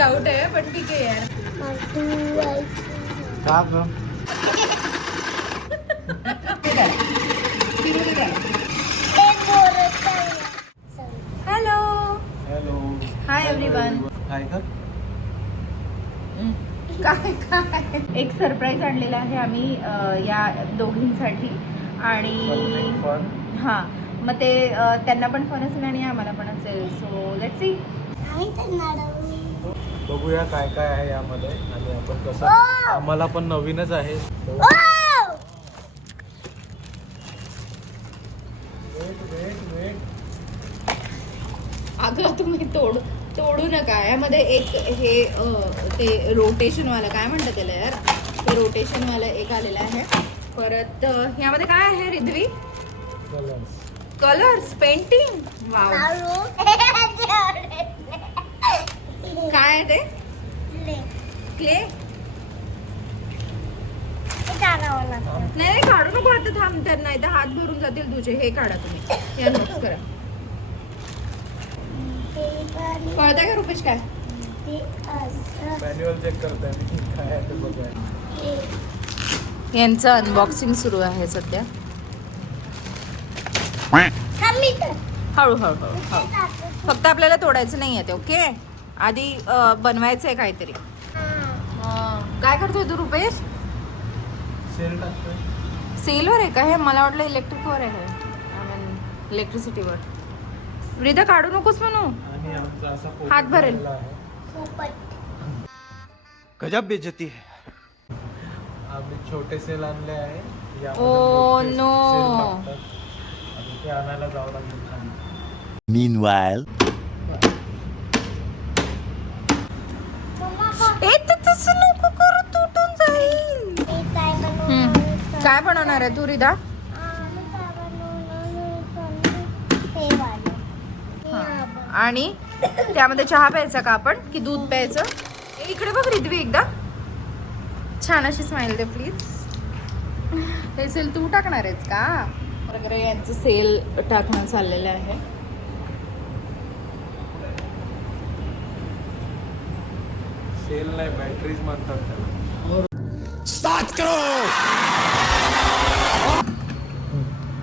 Doubt आहे पण ठीक आहे यार. का ग? Hello hello hi everyone. Hi कर. काय काय एक सरप्राईज आणलेला आहे आम्ही या दोघींसाठी आणि हां मग ते त्यांना पण फन असेल आणि आम्हाला पण असेल. So let's see. बघूया काय काय आहे यामध्ये आणि आपण कसं आम्हाला पण नवीनच आहे. अगं तुम्ही तोडू नका. यामध्ये एक हे ते रोटेशनवालं काय म्हणतात त्याला यार, ते रोटेशनवालं एक आलेलं आहे. परत यामध्ये काय आहे रिद्वी? Colours painting. वाव काय आहे ते? क्ले. नाही काढू नको आता, थांब. तर नाही तर हात भरून जातील तुझे. हे काढा तुम्ही, या नोट्स करा. कळतंय का रुपेश काय? मॅन्युअल चेक करताय काय आहे ते बघूया. यांचं अनबॉक्सिंग सुरू आहे सध्या. हळू हळू हळू. फक्त आपल्याला तोडायचं नाही आहे ते. ओके, आधी बनवायचं आहे काहीतरी. काय करतोय तू रुपेश? सेल टाकतोय. सेलवर आहे का हे? मला वाटलं इलेक्ट्रिकवर आहे. आय मीन इलेक्ट्रिसिटीवर. वृद्धा काढू नकोस म्हणू, आणि आमचा असा पोपट हात भरेल. बनवला आहे. गजब बेइज्जती है. आम्ही छोटे सेल आणले आहे. यामध्ये ओ मोठे नो. सेल लागतात. आणि ते आणायला जावं लागेल. Meanwhile, तसं नको करू, तुटून जाईल. काय बनवणार आहे तू रिदा? आणि त्यामध्ये चहा प्यायचा का आपण, की दूध प्यायचं? इकडे बघ रिद्वी, एकदा छान अशी स्माइल दे प्लीज. हे सेल तू टाकणार आहेस का? वगैरे यांचं सेल टाकणं चाललेलं आहे. सेल नाही, बॅटरीज म्हणतात त्याला. स्टार्ट करो.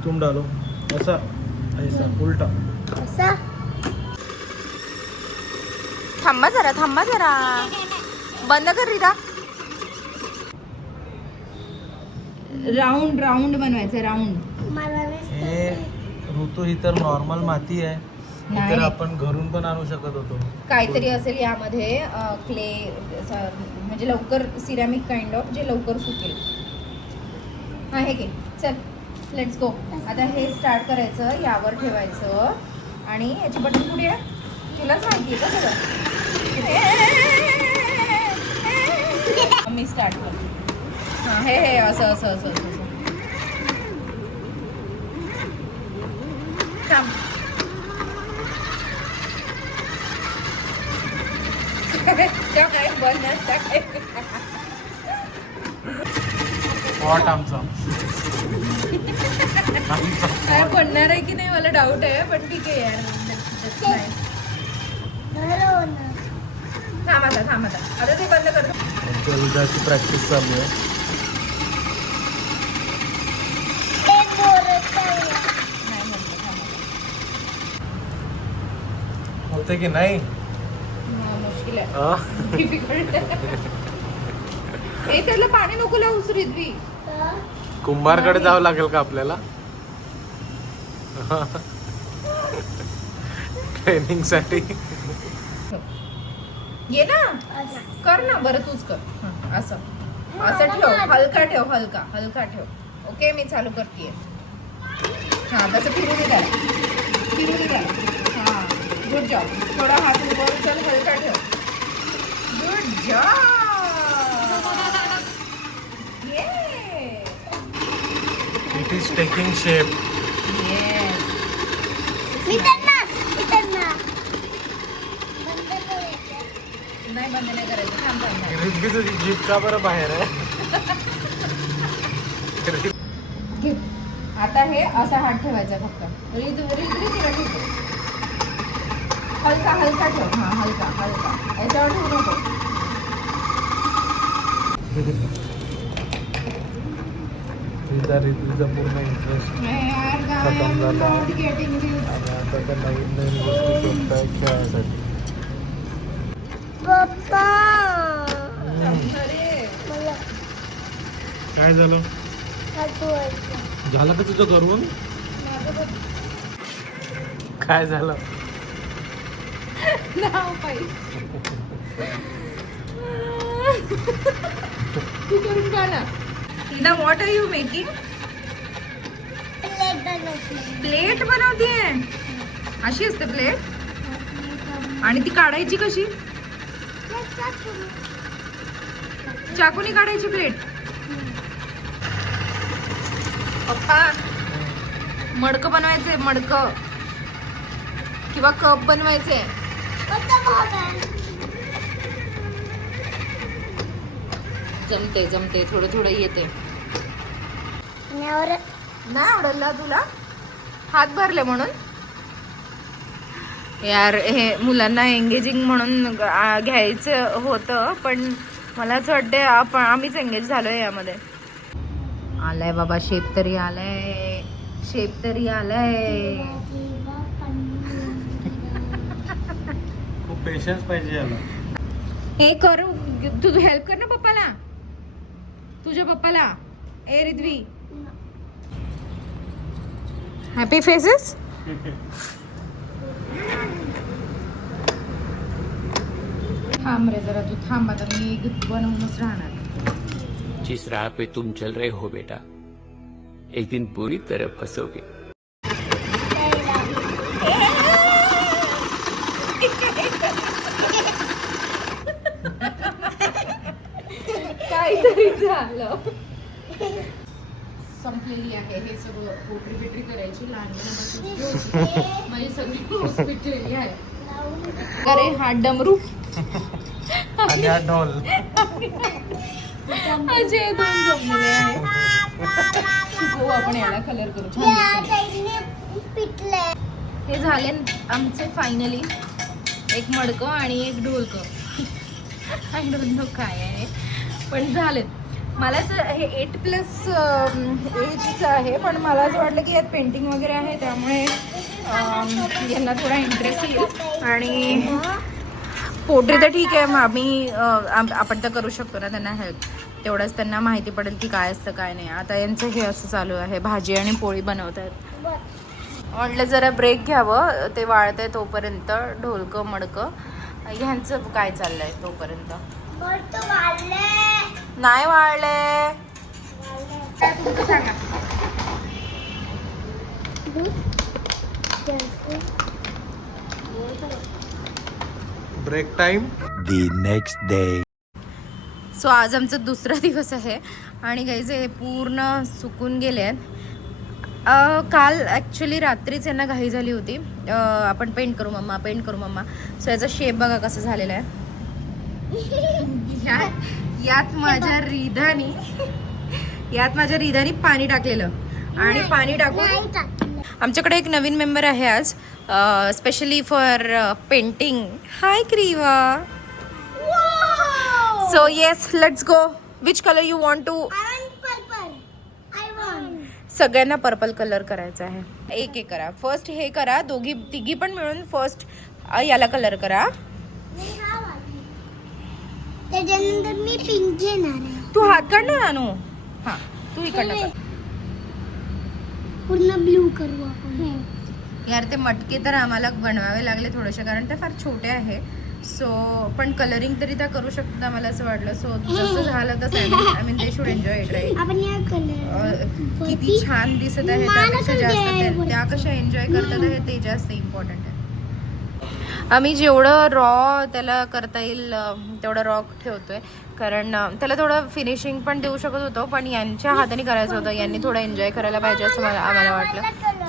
तुम डालो ऐसा ऐसा उल्टा. थांबा जरा बंद कर रिदा. राऊंड राऊंड बनवायचं, राऊंड. हे ऋतू ही तर नॉर्मल माती आहे. नाही. तर आपण घरून पण आणू शकत होतो. काहीतरी असेल यामध्ये, क्ले म्हणजे लवकर सिरॅमिक काइंड ऑफ, जे लवकर सुकेल. आहे की चल लेट्स गो. आता हे स्टार्ट करायचं, यावर ठेवायचं आणि याची बटन कुठे आहे तुलाच माहिती आहे का सगळं? मी स्टार्ट करते. हां हे हे असं असं असं असं थांब. काय बनत पॉट आमचा काय बनणार आहे की नाही मला डाऊट आहे, पण ठीक आहे यार. थांब आता ते बंद कर. विजाची प्रॅक्टिस चालू आहे. नाही म्हणतो, थांब होते की नाही? मुश्किल आहे, डिफिकल्ट आहे. ए त्याला पाणी नको लावूस रिद्वी. कुंभारकडे जावं लागेल का आपल्याला ट्रेनिंग साठी? ये ना, कर ना. बरं तूच कर. असं ठेव, हलका ठेव. ओके मी चालू करते. हां तसं फिरू दे त्याला. हां गुड जॉब. थोडा हात वर चल, हलका ठेव. Good job. It is taking shape. नाही बंद नाही करायचं. थांब. रिद्वीचं जीप का बरं बाहेर आहे? आता हे असा हात ठेवायचा फक्त. रिद्वी तिला ठेवतो. हलका ठेव. हां हलका. याच्यावर ठेवू नको. रिद्वीचा पूर्ण इंटरेस्ट खतम झाला आणि आता त्या नवीन नवीन गोष्टी शोधताय खेळायसाठी. काय झालं? झालं का तुझं करून? काय झालं? तू करून का ना. ना what are you making? Plate बनवतीये. अशी असते प्लेट आणि ती काढायची कशी? चाकूनी काढायची प्लेट. पप्पा मडकं बनवायचे, मडकं किंवा कप बनवायचे. जमते जमते थोडं थोडं येते. नाही आवडलं ना तुला? हात भरले म्हणून? यार हे मुलांना एंगेजिंग म्हणून घ्यायचं होतं, पण मला असं वाटतं आम्हीच एंगेज झालोय यामध्ये. आलाय बाबा, शेप तरी आलाय, शेप तरी आलाय. खूप पेशन्स पाहिजे याला. हे कर, तू हेल्प कर ना पप्पाला, तुझ्या पप्पाला. ए रिद्वी, हॅपी फेसेस. थांब रे जरा, तू थांब. आता मी बनवूनच राहणार. जिस राह पे तुम चल रहे हो बेटा, एक दिन पूरी तरह फंसोगे. काहीतरी झालं. संपलेली आहे हे सगळं. पोटरी बिटरी करायची, लहान मुलांना माझी सगळी हॉस्पिटलेली आहे. अरे हा डमरू आणि हा ढोल. अजय दोन जमलेले आहे. शिकवू आपण याला, कलर करू. छान दिसतंय. हे झाले आमचे फायनली. एक मडकं आणि एक ढोलकं. आय डोंट नो काय आहे, पण झालेत. मला असं हे 8+ एजचं आहे, पण मला असं वाटलं की यात पेंटिंग वगैरे आहे, त्यामुळे यांना थोडा इंटरेस्ट येईल. आणि पोट्री तर ठीक आहे, मग आपण तर करू शकतो ना त्यांना हेल्प. तेवढंच त्यांना माहिती पडेल की काय असतं काय नाही. आता यांचं हे असं चालू आहे, भाजी आणि पोळी बनवत आहेत. म्हटलं जरा ब्रेक घ्यावं, ते वाळत आहे तोपर्यंत. ढोलकं मडकं ह्यांचं काय चाललंय तोपर्यंत. नाही वाळले. सांगा. Break time. The next day. So आज आमचा दुसरा दिवस आहे आणि गाईज हे पूर्ण सुकून गेले आहेत. काल ॲक्च्युली रात्रीच यांना घाई झाली होती. आपण पेंट करू मम्मा, पेंट करू मम्मा. सो याचा शेप बघा कसं झालेला आहे. यात माझ्या रिधानी पाणी टाकलेलं आणि पाणी टाकून आमच्याकडे एक नवीन मेंबर आहे आज, specially for painting. Hi Kreeva. So yes, let's go. Which colour you want to? सगळ्यांना पर्पल कलर करायचा आहे. एक एक करा. फर्स्ट हे करा, तिघी पण मिळून फर्स्ट याला कलर करा. त्याच्यानंतर मी पिंक घेणार आहे. तू हात काढ ना नानू. हा, तू इकडनं कर. पूर्ण ब्लू करू आपण. यार ते मटके तर आम्हाला बनवावे लागले थोडेसे, कारण ते फार छोटे आहे. सो पण कलरिंग तरी त्या करू शकतात आम्हाला असं वाटलं. सो जसं झालं तसं I mean they should enjoy it, right. आपण या कलर किती छान दिसत आहे त्यापेक्षा जास्त त्या कशा एन्जॉय करतात आहे ते जास्त इम्पॉर्टंट आहे. आम्ही जेवढं रॉ त्याला करता येईल तेवढं रॉ ठेवतोय, कारण त्याला थोडं फिनिशिंग पण देऊ शकत होतो, पण यांच्या हाताने करायचं होतं. यांनी थोडं एन्जॉय करायला पाहिजे असं आम्हाला वाटलं.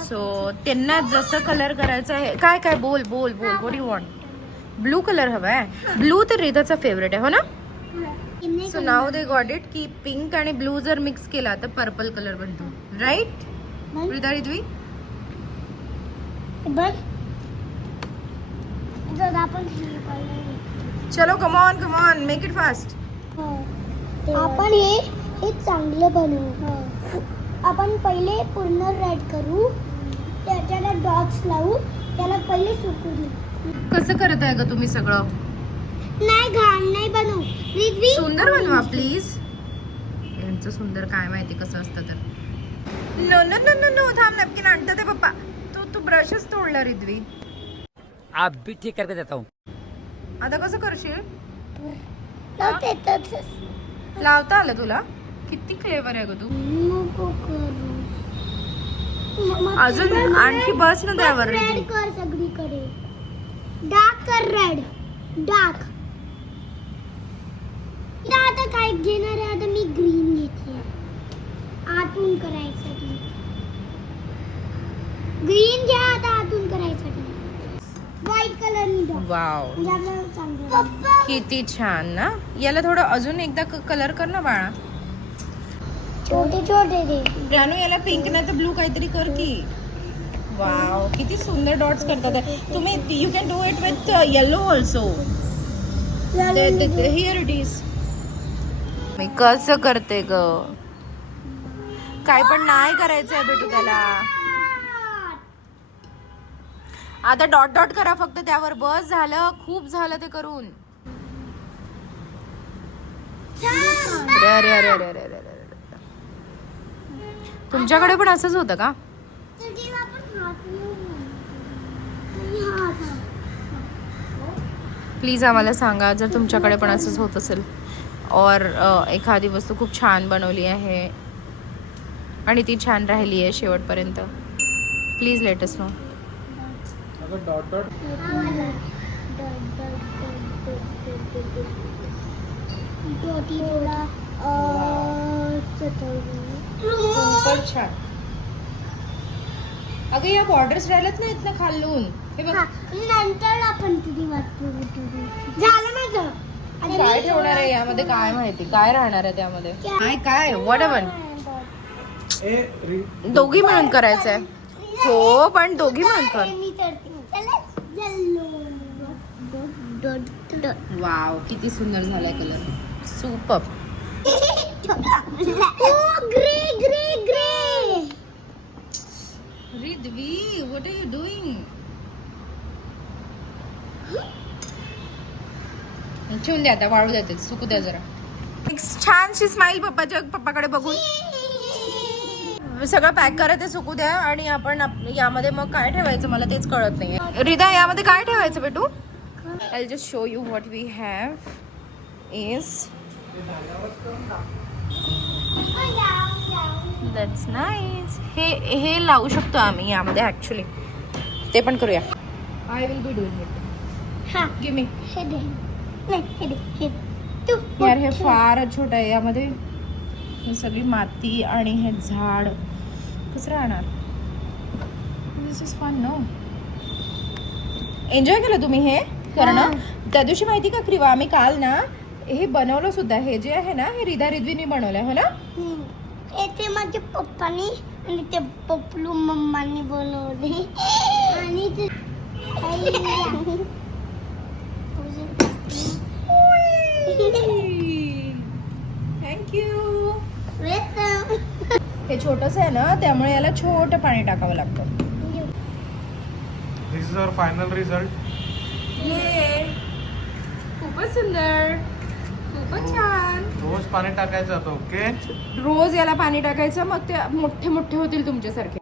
सो त्यांना जसं कलर करायचं आहे. काय काय बोल बोल बोल. What you want? Blue colour हवा आहे. ब्लू तर रिधाचा फेवरेट आहे, हो ना? So now they got it की पिंक आणि ब्लू जर मिक्स केला तर पर्पल कलर बनतो, राईट रिधा? रिद्वी बघ, जर आपण चलो come on make it fast. आपण हे चांगलं बनवू. आपण पहिले पूर्ण रेड करू, त्याच्याला डॉट्स लावू, त्याला पहिले सुकू देऊ. कसं करत आहे ग तुम्ही सगळं? नाही घाण नाही बनवू. रिद्वी सुंदर बनवा प्लीज. यांचं सुंदर काय माहिती कसं असतं तर. No no no no no थांब, नॅपकिन आणतं ते पप्पा. तू ब्रशच तोडला रिद्वी. आप भी ठीक करके देता हूँ. आता कसं करशील? लावते तसंच. लावता आलं तुला? किती क्लेवर आहे ग तू. नको करू. अजून आणखी बस ना त्यावर रेड रिद्वी. कर सगळीकडे. डार्क कर रेड. डार्क. आता काय घेणार आहे? आता मी ग्रीन घेते. आतून करायसाठी. ग्रीन घ्या आता आतून करायसाठी. व्हाईट कलर नी द्या. वाव म्हणजे आपल्याला चांगलं. किती छान ना. याला थोडं अजून एकदा कलर कर ना बाळा. छोटे छोटे दे. रानू याला पिंक नाही तर ब्लू काहीतरी कर की. वाव किती सुंदर डॉट्स करतात तुम्ही. You can do it with yellow also. Here it is. मी कसं करते ग? काय पण नाही करायचंय बेटू त्याला. आता डॉट डॉट करा फक्त त्यावर. बस झालं, खूप झालं ते करून. अरे अरे अरे अरे अरे अरे अरे. तुमच्याकडे पण असंच होतं का? प्लीज आम्हाला सांगा जर तुमच्याकडे पण असंच होत असेल और एखादी वस्तू खूप छान बनवली आहे आणि ती छान राहिली आहे शेवटपर्यंत. Please let us know. अगं डॉट डॉट खूपच छान. अगं या बॉर्डर्स राहिल्यात नाहीत ना खालून. हे बघ नंतर आपण किती वाटतो. झालं माझं. काय ठेवणार आहे यामध्ये काय माहिती काय राहणार आहे त्यामध्ये. काय काय व्हॉट एव्हर. दोघी मिळून करायचंय. हो पण दोघी मिळून कर. वाव किती सुंदर झालाय colour. Super. Grey grey grey. Ridvi what are you doing? ठेवून द्या आता वाळू देते सुकू द्या जरा. एक छानशी स्माइल पप्पाकडे बघून. सगळं पॅक करा ते सुकू द्या आणि आपण यामध्ये मग काय ठेवायचं मला तेच कळत नाहीये. रिदा यामध्ये काय ठेवायचं बेटू? I just show you what we have is. That's nice. हे लावू शकतो आम्ही यामध्ये ऍक्च्युली. ते पण करूया. I will be doing it. हा गिव मी. हे दे. नाही हे दे. हे तू यार हे फार छोटं आहे. यामध्ये ही सगळी माती आणि हे झाड कसं राहणार. दिस इज फन नो. एन्जॉय केलं तुम्ही हे करणं. त्या दिवशी माहिती का क्रिवा आम्ही काल ना हे बनवलं सुद्धा. हे जे आहे ना हे रिधा रिद्वीनी बनवलंय हो ना. ते माझ्या पप्पानी आणि ते पप्पू मम्मानी बनवले आणि ते थँक्यू. हे छोटस आहे ना त्यामुळे याला छोटं पाणी टाकावं लागतं. दिस इज अवर फायनल रिझल्ट. ये खूपच सुंदर. खूपच छान. रोज पाणी टाकायचं आता. ओके रोज याला पाणी टाकायचं मग ते मोठे मोठे होतील तुमच्यासारखे.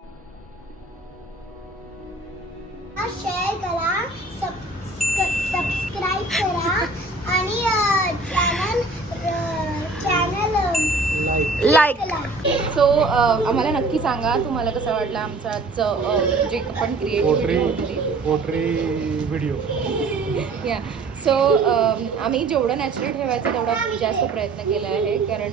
शेअर करा, सबस्क्राईब करा आणि चॅनल लाईक. सो आम्हाला नक्की सांगा तुम्हाला कसं वाटलं आमचं आजचं जे पण क्रिएटिव्हिटी होती. Pottery video. या सो आम्ही जेवढं नॅचरल ठेवायचं तेवढा जास्त प्रयत्न केला आहे कारण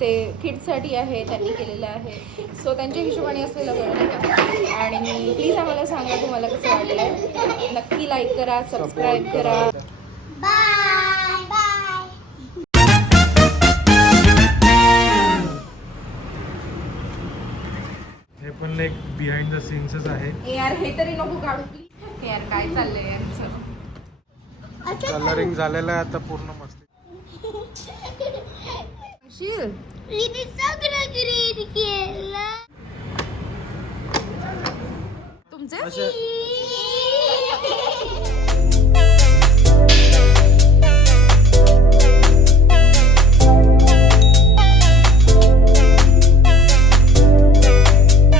ते किड्ससाठी आहे त्यांनी केलेलं आहे. सो त्यांच्या हिशोबाने असलेलं बरं. आणि प्लीज आम्हाला सांगा तुम्हाला कसं वाटलं. नक्की लाईक करा, सबस्क्राईब करा. Bye bye. हे पण एक बिहाइंड द सीन्सच आहे. यार हे तरी नको काढू प्लीज. यार काय चाललंय यांचं. कलरिंग झालेलं आहे आता पूर्ण मस्त. शील मी सगळं ग्रीन केलं. तुमचे असे